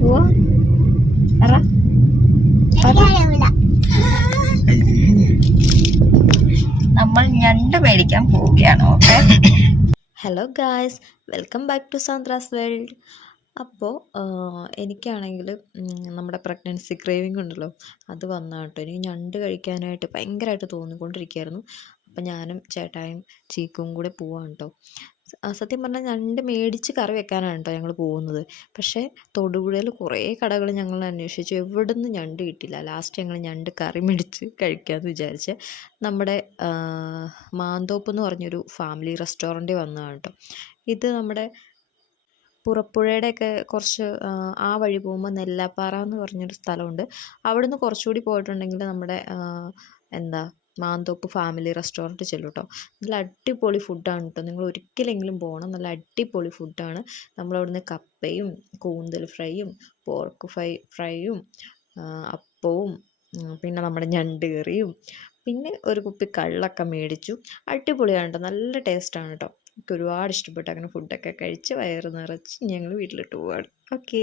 പോവാ? നമ്മൾ ഞണ്ട് മേടിക്കാൻ പോവുകയാണ്. Okay. Hello guys, welcome back to Sandra's world. അപ്പോൾ എനിക്കാണെങ്കിൽ നമ്മുടെ പ്രഗ്നൻസി ക്രേവിംഗ് ഉണ്ടല്ലോ, അത് വന്ന കേട്ടോ. എനിക്ക് ഞണ്ട് കഴിക്കാനായിട്ട് ഭയങ്കരമായിട്ട് തോന്നിക്കൊണ്ടിരിക്കുകയായിരുന്നു. അപ്പം ഞാനും ചേട്ടായും ചീക്കും കൂടെ പോവാണ് കേട്ടോ. സത്യം പറഞ്ഞാൽ ഞണ്ട് മേടിച്ച് കറി വെക്കാനാണ് കേട്ടോ ഞങ്ങൾ പോകുന്നത്. പക്ഷേ തൊടുപുഴയിൽ കുറേ കടകൾ ഞങ്ങൾ അന്വേഷിച്ചു, എവിടെ നിന്ന് ഞണ്ട് കിട്ടില്ല. ലാസ്റ്റ് ഞങ്ങൾ ഞണ്ട് കറി മേടിച്ച് കഴിക്കാമെന്ന് വിചാരിച്ച് നമ്മുടെ മാന്തോപ്പ് എന്ന് പറഞ്ഞൊരു ഫാമിലി റെസ്റ്റോറൻറ്റിൽ വന്നതാണ് കേട്ടോ. ഇത് നമ്മുടെ പുറപ്പുഴയുടെയൊക്കെ കുറച്ച് ആ വഴി പോകുമ്പോൾ നെല്ലാപ്പാറ എന്ന് പറഞ്ഞൊരു സ്ഥലമുണ്ട്. അവിടെ നിന്ന് കുറച്ചുകൂടി പോയിട്ടുണ്ടെങ്കിൽ നമ്മുടെ എന്താ മാന്തോപ്പ് ഫാമിലി റെസ്റ്റോറൻറ്റ് ചെല്ലും കേട്ടോ. നല്ല അടിപൊളി ഫുഡാണ് കേട്ടോ. നിങ്ങൾ ഒരിക്കലെങ്കിലും പോകണം. നല്ല അടിപൊളി ഫുഡാണ്. നമ്മളവിടുന്ന് കപ്പയും കൂന്തൽ ഫ്രൈയും പോർക്ക് ഫ്രൈയും അപ്പവും പിന്നെ നമ്മുടെ ഞണ്ട് കറിയും പിന്നെ ഒരു കുപ്പി കള്ളൊക്കെ മേടിച്ചു. അടിപൊളിയാണ് കേട്ടോ, നല്ല ടേസ്റ്റാണ് കേട്ടോ. എനിക്ക് ഒരുപാട് ഇഷ്ടപ്പെട്ടു. അങ്ങനെ ഫുഡൊക്കെ കഴിച്ച് വയറ് നിറച്ച് ഞങ്ങൾ വീട്ടിലോട്ട് പോവാണ്. ഓക്കേ.